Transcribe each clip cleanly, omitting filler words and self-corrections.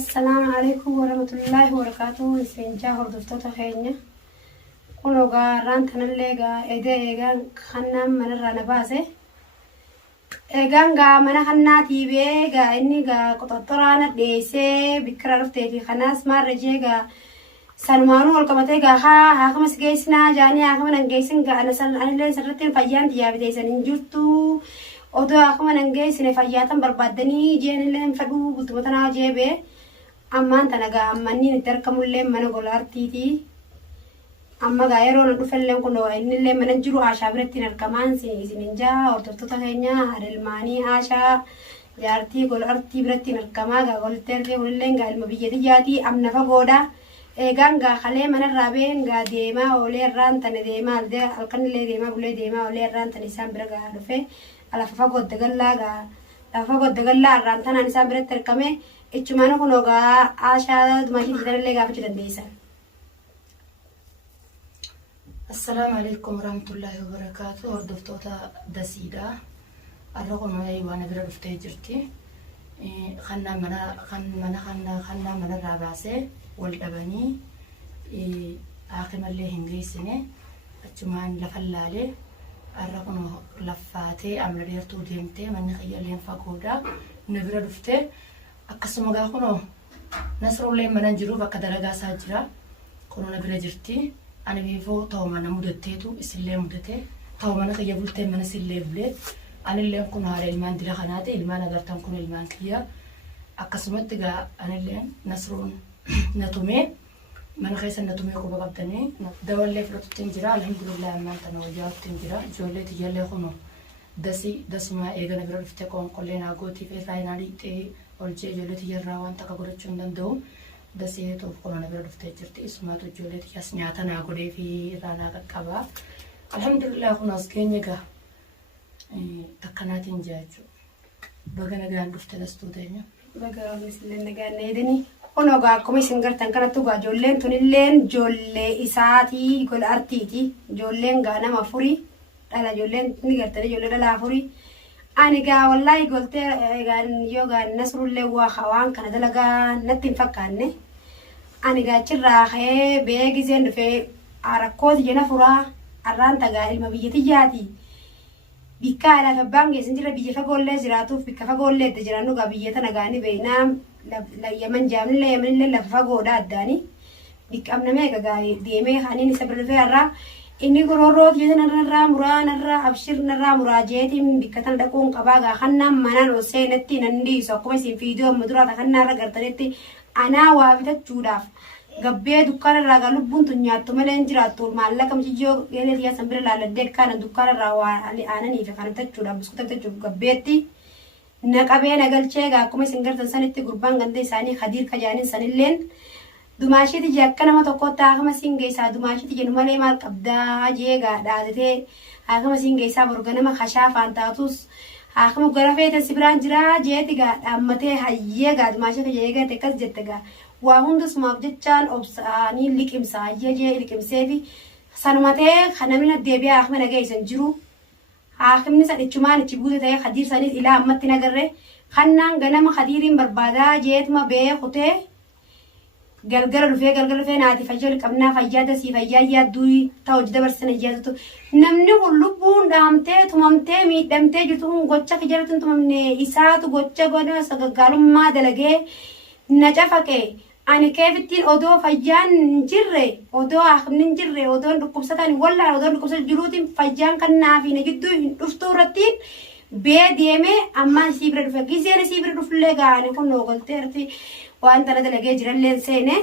السلام عليكم ورحمة الله وبركاته. سنجا هردفتو خيرنا. كونو غاران تنلقى إيجان خنا من الرنباسة. إيجان غا من خنا تيبي غا إني غا قططرانا ديسة بكررفتي في خناس مار رجيغا سلمانو والكمتي غا ها خمس جيسنا جاني خمن جيسن غا أنا لين سرتين فيان تيابي ديسن إنجوتو odoo akkuma nangeessine fayyaatan barbaadanii jeenilleen fadhuu bultumatana jeebe ammaan tana gaa ammanni itti argamullee mana golaartiiti amma gaa yeroo na dhufelleen kun innillee mana jiru aashaa biratti argamaan sininjaa hordoftoota keenya haadhalmaanii aashaa jaartii golaartii biratti argamaa gaa golteertee kunillee gaa ilma biyya xiyyaati amna fagoodha eegaan gaa kalee manarraa been gaa deemaa oolee irraan tane deemaa halkanillee deemaa bulee deemaa oolee irraan tane isaan bira gaa dhufe ala fagood dagallaa irraan tanaan isaan biratti argame ichumaan kun ogaa aashaa dumaashii didanillee gaafachuu dandeessan. Assalaamu alaykum warahmatullahi wabarakatuh. Hordoftoota Dasiidha. Arra kun waan bira dhuftee jirti. Khannaa manarraa baasee wal dhabanii haakimallee hin geessine achumaan lafa laalee arra kun laffaatee amala dheertuu deemtee manni qiyyaaleen fagoodha na bira dhuftee akkasuma gaa kun nasrullee mana jiru bakka dalagaa isaa jira kun na bira jirti ani beefoo ta'u mana mudatteetu isillee mudate ta'u mana qiyya bultee mana isillee bulee anilleen kun haala ilmaan dira kanaate ilmaan agartan kun ilmaan kiyya akkasumatti gaa anilleen nasruun na tumee mana keessa na tumee quba qabdanii dawallee fudhatutti jira alhamdulillah ammaan tana wajaatutti jira ijoollee tiyyaallee kunu dasuma eegana bira dhuftee qoonqollee naa gootiif irraa dhiixee olchee ijoollee tiyyarraa waan takka godhachuu hin danda'u dasee tuuf qolana bira dhuftee jirti isumaatu ijoollee tiyyaas nyaata naa godhee fi irraa naa qaqqabaa alhamdulillah kun as keenya gaa takkanaatiin jira jechuudha baga nagaan dhufte dastuu teenya baga misillee nagaan eedanii ono gaa akkuma isin gartan kanattu gaa ijoolleen tunilleen ijoollee isaatii gola artiiti ijoolleen gaa nama furii dhala ijoolleen ni gartanii ijoollee dhala furii ani gaa wallaahi goltee yoo gaa nasrullee waan kana dalagaa natti hin fakkaanne ani gaa achirraa ka'ee beekiseen dhufee rakkooti jena furaa arraanta gaa ilma biyya xiyyaati bikka haadhaaf abbaan geessin jira biyya fagoollee jiraatuuf bikka fagoollee itti jirannu gaa biyya tana gaa ni beeknaa yaman jaamnillee yamanillee lafa fagoodha addaani biqqamnamee gaa deemee haniin isa bira dhufee irraa inni gororoo kiyya narraa muraa narraa abshir narraa muraa jeetiin bikka tana dhaquun qabaa gaa kannaan manaan ol seenatti nan dhiisu akkuma isin fiidiyoo amma duraata kannaarra gartanitti anaa waa bitachuudhaaf gabbee dukkaanarraa gaa lubbuun tun nyaattu malee hin jiraattu maallaqa mijiyyoo geelee tiyyaa san bira laaladde kaana dukkaanarraa waa aananii fi kana bitachuudhaaf biskuuta bitachuuf gabbeetti naqabee nagalchee gaa akkuma isin gartan sanitti gurbaan ganda isaanii Khadiir Kajaaniin sanilleen dumaashiti jee akka nama tokkotti haakama siin geessaa dumaashiti jennu malee maal qabdaa jee gaa dhaadetee haakama siin geessaa borga nama kashaafaan taatus haakama gara feetan si biraan jiraa jeeti gaa dhaammatee hayyee gaa dumaashiti jee gate akkas jette gaa waa hundasumaaf jechaan obsaanii liqimsa hayyee jee liqimseefi sanumatee namni deebi'ee haakama nageessan jiru haakimni sadhichumaan ichi buute ta'ee Khadiir sanis ilaa ammatti nagarre kannaan ganama Khadiiriin barbaadaa jeetuma beekutee galgala dhufee naati fayyadu qabnaa fayyaada si fayyaa yaadduu ta'u hojii dabarsina yaadatu namni kun lubbuun dhaamtee tumamtee miidhamtee jirtu kun gocha kijaratu tumamne isaatu gocha godha sagaggaalummaa dalagee na cafaqee ani keefittiin odoo fayyaan hin jirre odoo haakimni hin jirre odoo dhukkubsataan wallaahi odoo dhukkubsatu jiruutiin fayyaan kannaa fi na gidduu hin dhuftuu irrattiin bee deemee ammaan sii bira dhufe giseen sii bira dhufullee gaane kun noogolteerti waan tana dalagee jirallee seene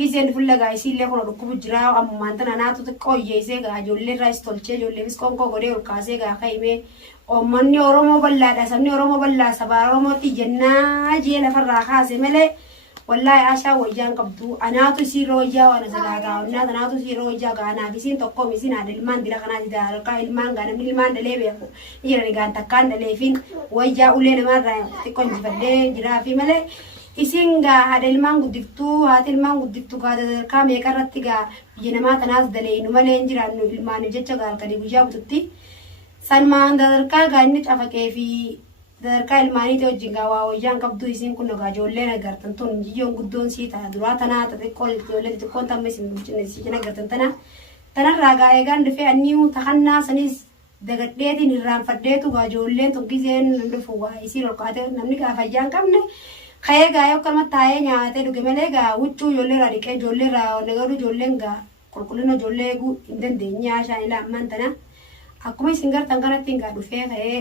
giseen dhufullee gaa isiillee kun dhukkubu jira ammaan tana naatu xiqqoo hiyyeessee gaa ijoollee irraas tolchee ijoolleefis qoonqoo godhee ol kaasee gaa ka'imee uummanni Oromoo bal'aadha sabni Oromoo bal'aa sabaa Oromootti jennaa jee lafarraa kaase malee wallahi aashaa wayyaan qabdu anaatu siiroo wayyaa waan salaataa onnaa anaatu siiroo wayyaa gaanaa bisiin tokko misiin haadha ilmaan dira kanaa dida harkaa ilmaan gaa namni ilmaan dalee beeku jiran gaan takkaan daleefin wayyaa ulee namarraa xiqqoo injifadhee jiraafi malee isin gaa haadha ilmaan guddiftuu haati ilmaan guddiftuu gaa dadarkaa meeqarratti gaa biyya namaa tanaas daleeynu malee hin jiraannu ilmaaniif jecha gaa halkanii guyyaa bututti sanumaan dadarkaa gaa inni cafaqee fi sadarkaa ilmaanii ta'e wajjin gaa waa wayyaan qabdu isiin kun egaa ijoolleen agartan tun jiyyoon guddoon sii ta'a duraa tanaa xixiqqoo ijoollee xixiqqoon tamma isin bulchine sii agartan tanarraa gaa eegaan dhufee anniimu tahannaa sanis dagadheetiin irraanfadheetu gaa ijoolleen tun gizeen dhufu waa isiin ol kaatee namni gaa fayyaan qabne ka'ee gaa yoo akkama taa'ee nyaatee dhuge malee gaa huccuu ijoollee irraa dhiqee ijoollee irraa nagaru ijoolleen gaa qulqullina ijoollee eeguu hin dandeenye haashaan ilaa ammaan tana akkuma isin gartan kanatti gaa dhufee ka'ee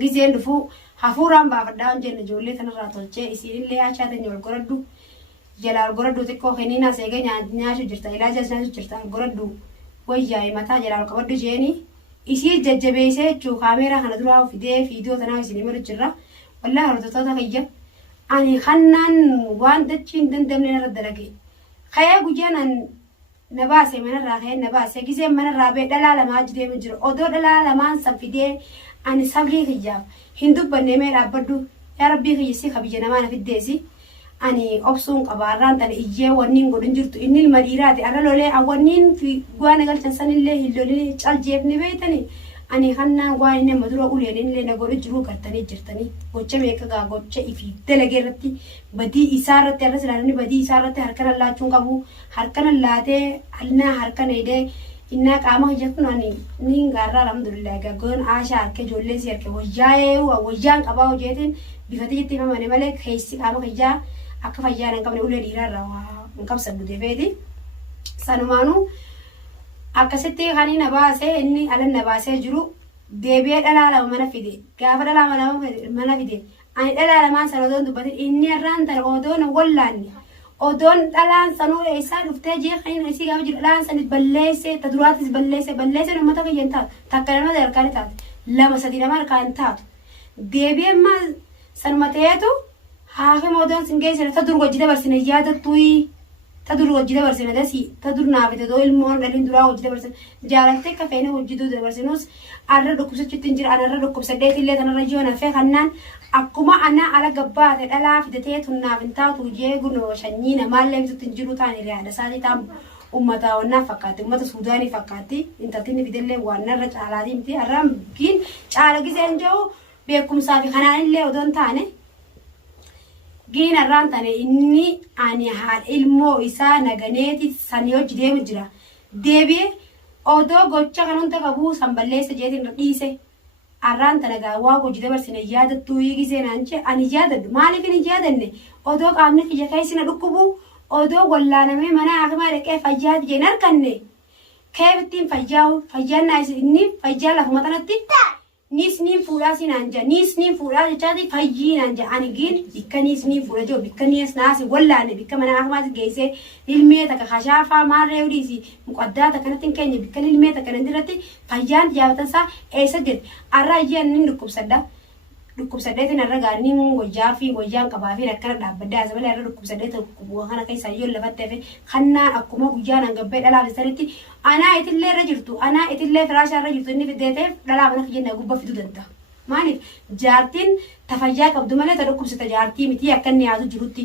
gizeen dhufu hafuuraan baafadhaa jenne ijoollee kanarraa tolchee isiinillee haashaatan ol goradhu jala ol goradhu xiqqoo kenniina seegee nyaachuu jirta ilaaja nyaachuu jirta ol goradhu wayyaa mataa jala ol qabadhu jeeni isii jajjabeessee jechuu kaameeraa kana duraa fidee fiidiyoo tanaa isin himalu jirra wallaahi hordoftoota kiyya ani kannaan waan dachii hin dandamne narra dalage ka'ee guyyaan na baase manarraa ka'ee na baase gizeen manarraa bee dhalaa lamaa deemu jira odoo dhalaa lamaan san fidee ani sabrii kiyyaaf hin dubbanne mee dhaabbadhu yaa rabbii kiyyisi kabiyya namaa na fiddeesi ani obsuun qabaarraan tana iyyee wanniin godhin jirtu inni ilma dhiiraati arra lolee awwanniin fi guwaana galchan sanillee hin lolee caljeefni beeytani ani kannaan waa inni amma dura uleen illee na godhu jiruu gartanii jirtanii gocha meeqa gaa gocha ifi dalagee irratti badii isaa irratti arras ilaalanii badii isaa irratti harkana laachuun qabu harkana laatee alnaa harkana hidhee inna qaama hojjetu ani ni garra alhamdulillah gagoon aasha harke ijoollee si harke wayyaan qabaa hojeetiin bifati itti himamane malee keessi qaama kiyyaa akka fayyaan hin qabne ulee dhiirarraa hin qabsadhu deebiiti sanumaanuu akkasitti kan na baasee inni alan na baasee jiru deebi'ee dhalaa lama mana fide gaafa dhalaa mana fide ani dhalaa lamaan sana odoon dubbatin inni irraan tana odoon wallaanne odoon dhalaan sanuu eessaa dhuftee jeeqanii isii gaafa jiru dhalaan sanis balleessee ta duraatis balleessee uummata kiyyan taatu takka nama harkaan taatu lama sadii nama harkaan taatu deebi'ee maal sanuma ta'eetu haakima odoon sin geessine ta dur wajji dabarsine yaadattuyi ta dur wajji dabarsine dasi ta dur naafite doo ilmoon dhaliin duraa wajji dabarsine jaalattee akka feene wajji duu dabarsinuus arra dhukkubsachuutti hin jira anarra dhukkubsadheetillee tanarra jiyoon hafee kannaan akkuma ana ala gabbaate dhalaa fidatee tunnaaf hin taatu jeegunoo shanyii namaallee bitutti hin jiru taane yaada isaatii taan ummataa wannaa fakkaatti ummata suudaanii fakkaatti intaltinni fidellee waannarra caalaatii miti arraan biin caala giseen jiru beekumsaa fi kanaanillee odoon taane giin arraan tane inni ani haadha ilmoo isaa naganeeti sanii hojii deemu jira deebi'ee odoo gocha kan hunda qabuu san balleessa jeetiin dhiise arraan tana gaawaa hojii dabarsine yaadattuu hiigisee naanche ani yaadadhu maaliif hin yaadanne odoo qaamni kiyya keessina dhukkubu odoo wallaanamee mana hakimaa dhaqee fayyaati jeen arganne keebittiin fayyaan naayis inni fayyaa lafuma tanatti nisniin fuudhaa sinaan jaa nisniin fuudhaa jechaati fayyiinaan jaa ani giin bikka nisniin fuudha joo bikka niis naasi wallaane bikka mana hakimaatti geessee ilmee takka kashaafaa maarree hudiisi muqaddaa takka natti hin keenye bikka ilmee takka nan dirratti fayyaan jaabatansaa eessa jedhe arraa iyyaan nin dhukkubsadheetiin arra gaaniin wayyaa fi wayyaan qabaa fi akkana dhaabbaddaa isa malee arra dhukkubsadheetiin kana keessaa yoo lafattee fi kannaan akkuma guyyaan hangabbee dhalaaf isanitti anaa itillee irra jirtu anaa itillee firaashaa irra jirtu inni fiddeeteef dhalaa mana kiyyaa gubbaa fiduu danda'a. Maaliif jaartiin tafayyaa qabdu malee ta dhukkubsata jaartii miti akka inni yaadu jirutti.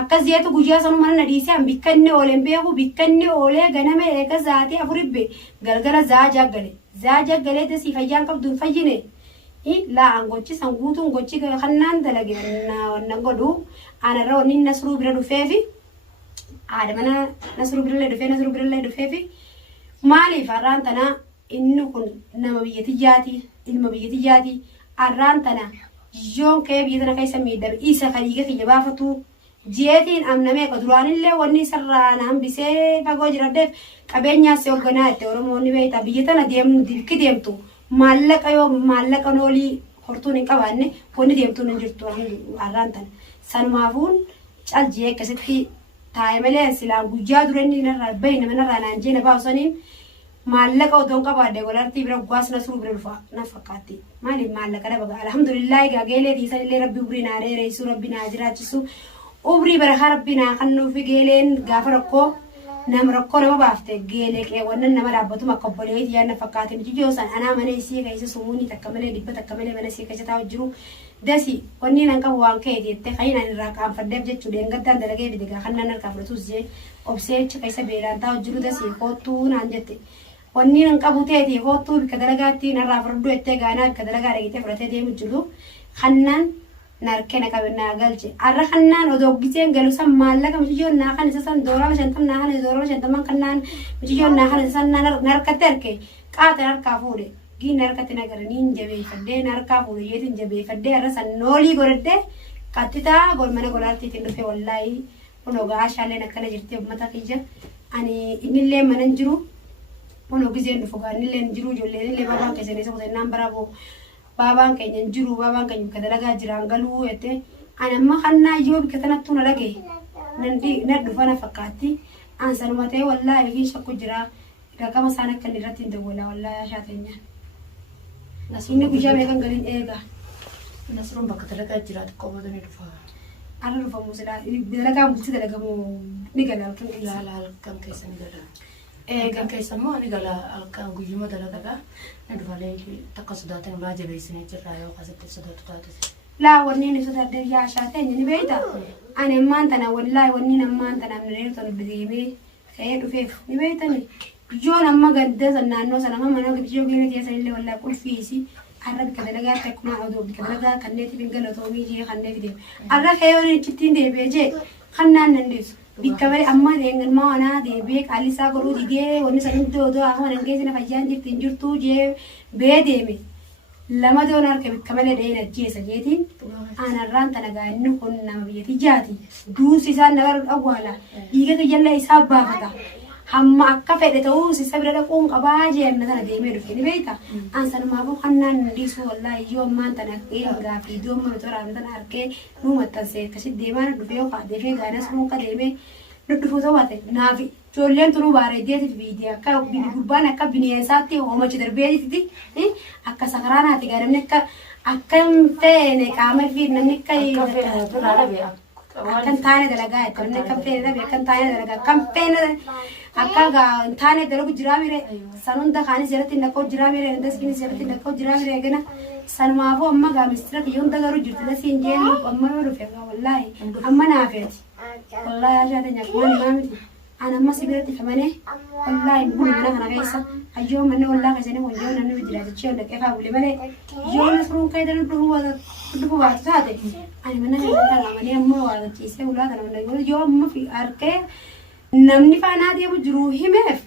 Akkas jeetu guyyaa sanuu mana nadhiisee an bikka inni ooleen beeku bikka inni oolee ganame eega zaatee afuribbe galgala zaa jaggalee dasii fayyaan qabdu hin fayyine. Laa angochi san guutuun gochi kannaan dalage wannan godhu anarra wanni nasruu bira dhufeefi haadha mana nasruu birallee dhufeefi maaliif arraan tana inni kun nama biyya tiyyaati ilma biyya tiyyaati arraan tana yoon kee biyya tana keessa miidhame isa kadiiga kiyya baafatu jeetiin amnamee duraanillee wanni sarraa na hambisee fagoo jiradheef qabeenyaas hoogganaa itti oromoonni beektaa biyya tana deemtu maallaqa noolii hortuun hin qabaanne wanni deemtuun hin jirtu arraan tana sanumaafuun caljee akkasitti taa'e malee silaan guyyaa dura inni narraa bahi nama narraa naan jee na baasaniin maallaqa odoon qabaadde walartii bira gwaas nasruu bira dhufa na fakkaatti maaliif maallaqa dhabaga alhamdulillah egaa geelee dhiisan illee rabbi ubrii naa dheereessu rabbi naa jiraachisu ubrii barakaa rabbi naa kannuufi geeleen gaafa rakkoo nama rakkoo nama baafte geelee qeewwannan nama dhaabbatuma akka obboleetii yaadna fakkaate miti joosan anaa mana isii keessa sumuunii takka malee dhibba takka malee mana isii keessa taa'u jiru dasi wanni nan qabu waan ka'e jettee kayyinaan irraa qaanfaddeef jechuudha engaddaan dalagee bidigaa kannaan harkaa fudhatuus jee obseecha keessa beelaan taa'u jiru dasi koottuu naan jette wanni nan qabu ta'eeti koottuu bikka dalagaatti narraa fudhadhu jettee gaanaa bikka dalagaa dhagitee fudhatee deemu jiru خنان نركنا كبرنا قالش أرى خنان ودوقتين قالوا سام مالك متجون ناخن إساسا دورا شنتم ناخن دورا شنتم من خنان متجون ناخن إساسا نركتركي قاتل نركافوري جي نركتنا قرنين جبي فدي نركافوري يتين جبي فدي أرسل نولي قرده قاتتا قول منا قولارتي تندفع والله ونوغا شالنا كنا جرتي بمتا كيجا أني إن اللي مننجرو ونوغزين نفوقا إن اللي نجرو جولي إن اللي بابا كيسني سبوت النام برابو babaan keenya jiru babaan keenya akka dalagaa jiran galuu yette ana amma kanna yoo bika tanattu na lage nandi na dhufana fakkaatti an sanumate wallahi fi shakku jira raqama sana kan irratti ndawala wallahi shaatenya nasini guyyaa meeqan galin eega nasrun bakka dalagaa jiraatu qobatanii dhufa ana dhufa musila dalagaa bulti dalagamu ni galal kan ilaala halkan keessa ni gala kan keessa immoo ni gala halkan guyyuma dalagaa ندفعله تقصدات الواجب يسني جرا يو قصد صدات تاتس لا ونين صدات يا شاتين يعني بيتا أنا ما أنتنا والله ونين ما أنتنا من ريت البديمي خير وفيف نبيتني جون أما قدس النانو سنا ما أنا قبل جو قلت يا سيدي ولا كل فيسي أرد كذا لقى تكون عضو كذا لقى كنيت بنقل تومي جي خنيت دي أرد خير نشتين دي بيجي خنان نندس بكبر أما دينغ ما أنا ديبيك على ساقرو ديجي ونسأل دو أخوان إنجازنا فجأة دي تنجرتو جي بديمي لما دون أركب كمال دينا جي سجيتين أنا رانت أنا قاعد نكون نبيتي جاتي دوسي سان نقر أولا يجي كجلا يساب بافتا هم أكفى لتوسي سبرة لكون قباجي مثلا ديمي رفيني بيتا أنسان ما بو خنان نديسو والله يوم ما أنت نقيل في دوم مرتورا مثلا أركي نوم التنسي كشيد ديما ندفيو قاعد في غانا سموكا ديمي ندفو تواتي نافي جولين تنو بارديت الفيديو كا بيجبانا كا بنيساتي وما تقدر بيجي أكا سكرانا تجارب نكا أكم تاني كامل في نمكا أكن تاني دلقاء ترى كم فين ده بيكن تاني دلقاء كم فين أكا تاني دلقو جراميره سنون ده خاني زيارتي نكو جراميره ده سكيني زيارتي نكو جراميره كنا سنمافو أما قامسترك يوم ده قرو جرت ده سينجيل أما يروفيها والله أما نافيتي والله يا شاطر نكون مامتي أنا ما سبيرتي كمانه والله بقول أنا أنا جايسة اليوم أنا والله كذا واليوم أنا بدري أتشيل لك كيف أقول مالي يوم نسرون كيدا نبدو بعد ساعة أنا من هنا أنا ماني أما وارد كيسة ولا أنا من يقول يوم ما في أركي نمني فأنا دي أبو جروحي مف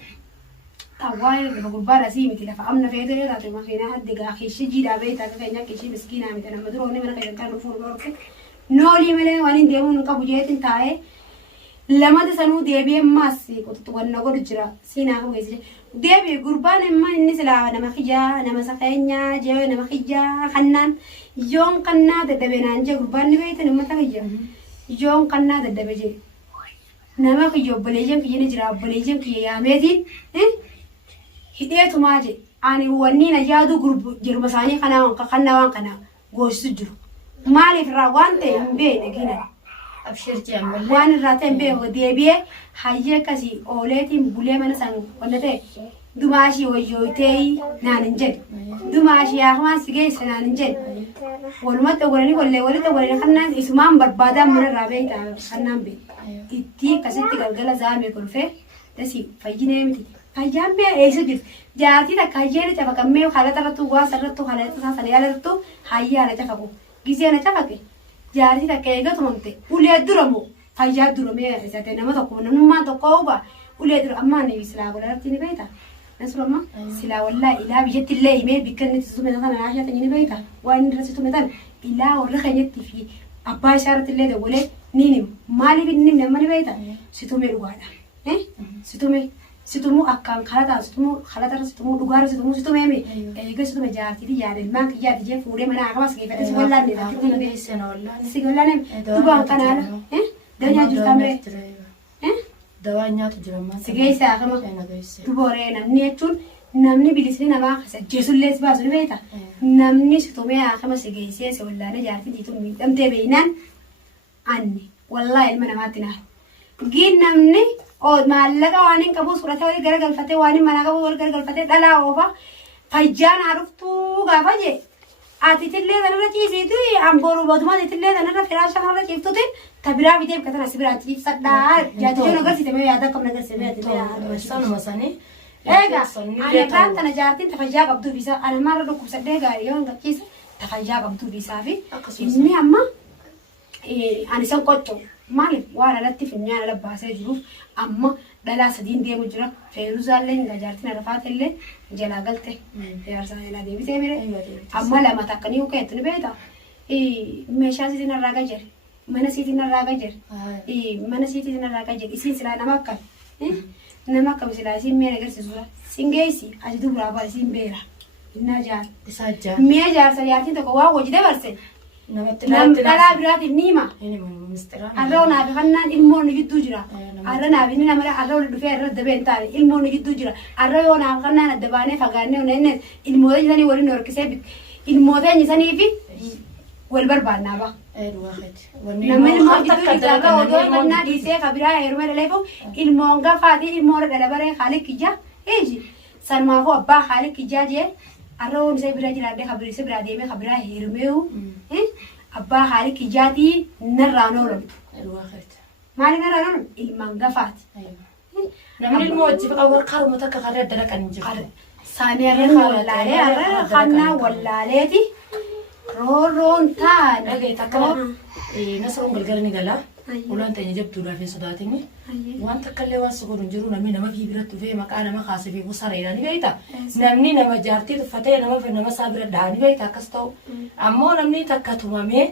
أواي بقول بارسي مثل فأمنا في هذا ذات ما فينا حد دقاقي شيء جدا بيتا كفينا كشي مسكينة مثلا مدروني من كذا كانوا فور بورك نولي ملي وانين ديمون كبوجيت انتاعي لما تسنو ديبي ماسي كنت وانا قول جرا سينا هو يزي ديبي قربان ما الناس لا نما خجا نما سخينيا جاي نما خجا خنان يوم قنا تدبينا انجا قربان نبيت نما تخجا يوم قنا تدبيجي نما خجو بليجن كي نجرا بليجن كي يامدين هديت ماجي اني ونينا جادو قرب جرمساني خنا وان غوش سجرو مالي فراوانتي مبين كينا أبشر جامل وان راتين بيه وديبيه حاجة كسي أولادين بولي من سان ولده دماشي وجوتي نانجل دماشي أخوان سجيس نانجل والما تقولني ولا تقولني خنان اسمام بربادا من الرابعين خنان بي إتي كسي تقلقلا زامي كل فيه تسي فيجيني متي فيجام بيه إيش جد جاتي تكاجيني تفكمي وخالة رتو واسرتو خالة تسانيا رتو حيا على تفكو جزء أنا تفكي جاري تكيجا تمنتي ولي درمو فيا درمي إذا نما تكون نما تقوبا ولي در أما نبي سلا ولا رتيني بيتا نسوا ما سلا ولا إلا بيجت الله يمي بيكن تسمع مثلا عاشة تجيني بيتا وين رسيتو مثلا إلا ولا خيجت في أبا شارت الله ده ولا نينم مالي بنيم نما نبيتا ستومي روادا ستومو أكان خلاص ستومو دوغار ستومو مي إيجا ستومو جارتي دي جاري ما كي جارتي جي فوري منا أخلاص كيف تسوي ولا نيدا كل سنة ولا سيقول لنا دوغان كنالا دنيا جرتامري دوانيا تجرما سيجي ساخما دوبوري نمنيتون نمني بلسني نما خس جسول ليس باسول بيتا نمني ستومي أخما سيجي سيس ولا نجارتي دي تومي أمتى بينان عني والله المنا ما تناه جين نمني أو مالك وانين كابوس ولا تقولي جرجل فتى وانين منا كابوس ولا جرجل فتى لا أوفا فجان عرفتو قافجي أتيتلي ذا نرى كيسي توي أمبورو بدوما تيتلي ذا نرى فراش نرى كيف توتي تبرع بيتم كتر سبرع تجيب صدار جاتو نقول سيتم يادا كم نقول سبرع تبرع سانو مساني إيجا أنا كان تناجاتين تفجع قبضو بيسا أنا مرة ركوب صدق غاريون كيس tafayyaa qabdu dhiisaafi Akkasumas. inni amma ani san qoccoo maaliif waan alatti finyaan ala baasee jiruuf amma dhalaa sadiin deemu jira feeruzaallee gajaartiin arafaatillee jalaa galte jaarsaa jalaa deebitee bire amma lama takkanii ukeetti ni beeta meeshaa siitiin irraa gajjere mana siitiin irraa gajjere mana siitiin irraa gajjere isiin silaa nama akkam nama akkam silaa isiin mee agarsiisudha singeessi ati duraa baala isiin beera innaa jaar Isaa jaa. mee jaarsa jaartiin tokko waan hojii dabarse Namatti nam dhalaa biraatiin ni hima Ini mistira. arraa naaf kannaan ilmoon jidduu jira arra naaf inni nama arra ol dhufee arra dabee hin taane ilmoon jidduu jira arra yoo naaf kannaan adda baanee fagaannee onenne ilmoota isanii waliin horkisee ilmoota isanii fi wal barbaannaa ba namni ilmoo jidduu jira odoo kannaa dhiisee kabiraa heerumee dhaleefu ilmoon gafaati ilmoon dhala baree haalik ijaa eeji sanmaafuu abbaa haalik ijaa jee arra oon isa bira jiraadhee kabirise biraa deemee kabiraa heerumeehu abbaa haalik ijaatii narraan oololu maali narraan oololu ilmaan gafaati Namni ilmoo wajjin qabu haruma takka karee adda dhaqan jiru. saanii arra wallaalee arra kannaa wallaaleeti roorroon taane Dhagee takka nasroon galgala ni gala. Ulaan ta'e jabduudhaaf hin sodaatinni. Waan takka illee waan sogoon jiru namni nama kii biratti dhufee maqaa nama kaasee fi sareedhaan ni beekta. Namni nama jaartii tuffatee nama isaa bira dhahaa ni beekta akkas ta'u. Ammoo namni takka tumamee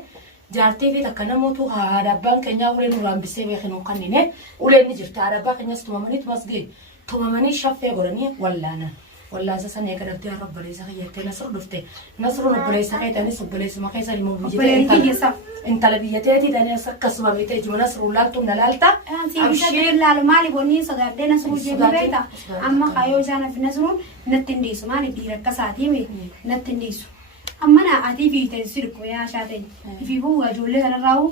jaartii fi takka namootu haadha abbaan keenyaa ulee nurraan bisee beeknu kannine uleen ni jirta. Haadha abbaa keenyas tumamanii tumas ga'e. Tumamanii shaffee godhanii wallaanan. Wallaansa sana eega dhabdee har'a obboleessa kiyyattee nasru dhufte. Nasruun obboleessa keetanis obboleessuma keessa ilmoo obboleettii intala biyyateetii danees akkasuma bitee jiru nasruun laaltuun na laalta. Siibisatti laalu maali bonni sodaadhee nasruu jechuu beekta amma kaayoo isaan hafi nasruun natti hin dhiisu maali dhiira akka isaatii natti hin dhiisu amma na atii fi teessi dhukku yaa shaatee fi bu'aa ijoollee kanarraa'u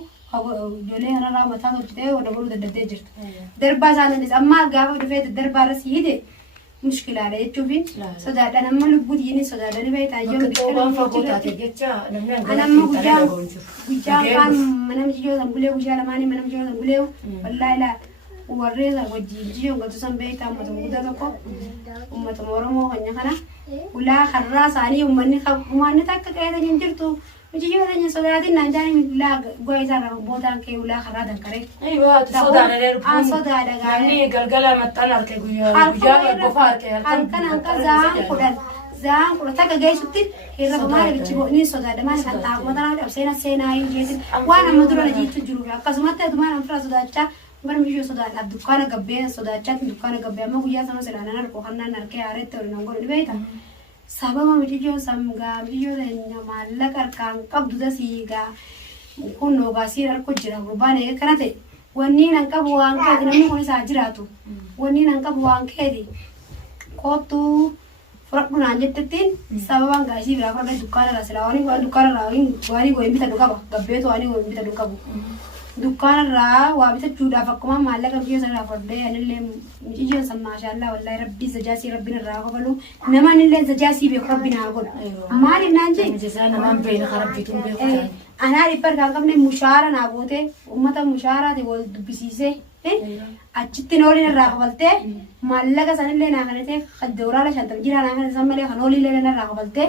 ijoollee kanarraa'u mataa tolchitee wada godhuu dadhabdee jirtu darbaa isaan amma gaafa dhufee darbaa irra siite mushkilaadha jechuufi sodaadhaan amma lubbuutiin sodaadhaan beektaa anamma guddaan kaan mana mijijoo san bulee guyyaa lamaanii mana mijijoo san bulee wallaahi laa warreesa wajjin jiyoo gatu san beektaa ummatuma guddaa tokko ummatuma oromoo kanya kana ulaa karraa isaanii uummanni takka qeetan hin jirtu mijijoo tanya sodaatiin naan jaanii ulaa go'a isaarraa bootaan kee ulaa karraa dankaree sodaadha Namni galgala maxxan harkee guyyaa qofa harkee halkan zaan kudha takka geessutti irra maali bichi bo'ni sodaadha maali kan taa'uma tanaa dhabseen seenaa hin jeetin waan amma dura na jechuun jiru akkasumatti adumaan anfira sodaachaa bara mijoo sodaadha dukkaana gabbee sodaachaa dukkaana gabbee amma guyyaa sana silaanan harkoo kannaan harkee haaretti waliin angoluu dhibeeta sababa mijijoo samgaa mijijoo teenya maallaqa harkaan qabdu dasiigaa kun noogaasiin harkoo jira gurbaan eega kana ta'e wanni nan qabu waan keeti namni kun isaa jiraatu wanni nan qabu waan keeti kootu fudhadhu naan jettettiin sababaan gaasii biraa fudhadhe dukkaana irraa silaa waan dukkaana irraa waan goyin bitadhu qaba gabbeetu waan goyin bitadhu qabu dukkaana irraa waa bitachuudhaaf akkuma maallaqa biyya sanarraa fudhadhee anillee mijijjoon san maashaallah wallaahi rabbii zajaasii rabbiin irraa qabalu namaan illee zajaasii beeku rabbiin haa godhu maaliif naan jee namaan beena rabbiituun beeku anaa dhibba irraa qabne mushaara naa gootee uummata mushaaraati wal dubbisiisee achitti nooliin irraa qabaltee maallaqa sanillee naa kanatee dooraala shantam jiraa naa kanatan malee kan nooliillee irraa qabaltee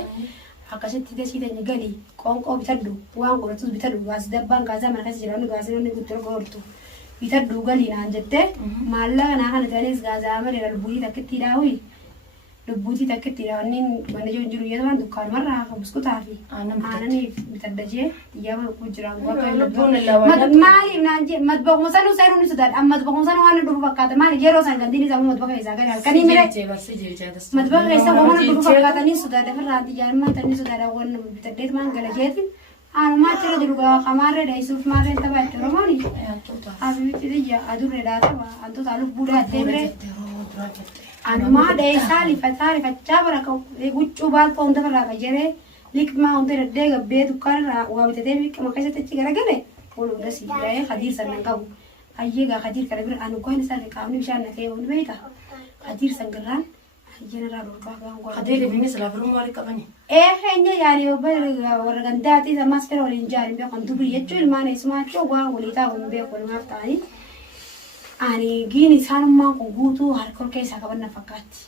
akkasitti desiitanya galii qoonqoo bitadhu waan godhatus bitadhu gaasi dabbaan gaasaa mana keessa jiraannu gaasii namni guddoo godhatu bitadhu galii naan jettee maallaqa naa kanatanis gaasaa malee lubbuutii takkitti daawii lubbuutii takkitti daawwanniin mana jiru jedhaman dukkaanummarraa kan buskutaa fi aananiif bitadda jee xiyyaama lubbuu jiraan maaliif naan jee madbaquma sanuu seenuu ni sodaadha madbaquma sanuu waan dhufu fakkaata maali yeroo san gandiin isaa madbaqa isaa gadi halkanii mire madbaqa keessa waan dhufu fakkaatanii sodaadha firraa xiyyaanummaa ta'anii sodaadha waan bitaddeet maan gala jeetiin aanumaa jira jiru kamaarree dheessuuf maarree taphaa itti oromooni habibitti xiyya adurree dhaataba antoota lubbuu dhaattee bire anumaa dheessaa rifachaa bara huccuu baatoo hunda irraa qayyaree liqmaa hunda daddee gabbee dukkaanirraa waa bitatee liqama keessatti achi garagale kun hunda siidhee hadiir sannan qabu hayyeegaa hadiir kana bira anugaan isaa qaamni bishaan naqee hundi beeka hadiir sangirraan hayyanirraa dhorkaa gaangoo Hadeeri binis laafiruu maali qabani? Keenya yaani warra gandaatii ammas fira waliin jaalin beekan dubri jechuun ilmaan eessumaa jechuun waan walii taa'u hin beeku walumaaf ta'anii ani giin isaanummaan kun guutuu harka ol keessaa qaban na fakkaatti.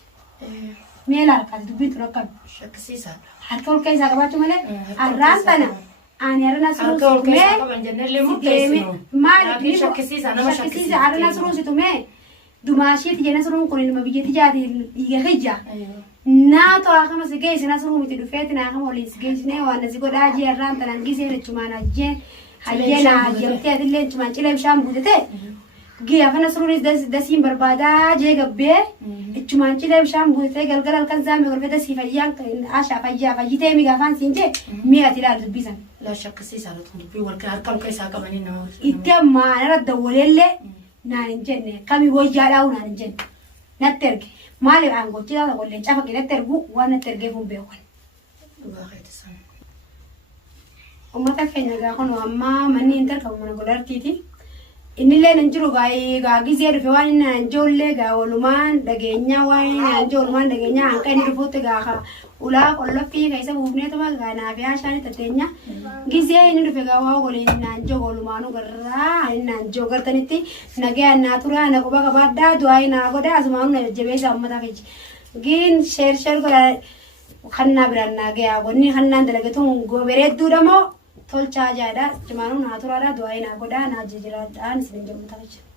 ميلا كاس دبيت ركب shakkisiisaadha. هركول كيس أقبض ماله الرانتنا أنا أرنا سروس Harka تومي keessa qaban jennee illee murteessinu. ما Laakiin shakkisiisa nama شكسيس أرنا shakkisiisa. سروس تومي دماشي تجينا سرون كوني لما بيجي تجاري يجهجا Ayyo. ناتو أخما سجيس ناسرون متدفعت ناخما ولا سجيس نه وانا سيقول أجي الرانتنا نجيسه لتشمان أجي هجينا جمتي هذي اللي تشمان تلا بشام بودته جي أفنى سروري دسين بربادا جي قبّي الجمان كده بشام بوته قال الكن زامي قرب دسي فيان عشا فجيته ميجا فان سينجي مية تلا دبيسن La shakkisiisaadha tun dubbii wal harka keessa qabanii nama. إتيم ما أنا رد ولله نانجن كمي وجالا ونانجن نترك مالي عنقو كده تقول لي شافك نتركو وانا تركهم بيوكل Dhugaa keetisan. وما تكفي نجاكون وهم مني انتر كم من قدرتي inni illee nan jiru gaa gisee dhufe waan inni nan ijoollee gaa walumaan dhageenyaa waan inni nan ijoollumaan dhageenyaa hanqa inni dhufuutti gaa ulaa qollofii keessa buufneetuma gaa naafii haashaan tatteenya gisee inni dhufe gaa waa waliin nan ijoo walumaanuu garraa inni nan ijoo gartanitti nagee naa tura na quba qabaaddaa du'aa naa godhaa asumaanuu na jajjabeessa ammataa keessa giin sheer godhaa kannaa biraan nagee wanni kannaan dalagatuun gobereedduudha moo tolchaa jaadha jimaanuu naa turaadha du'aa naa godhaa naa jijjiiraadhaan isin jedhamu ta'a jechuudha.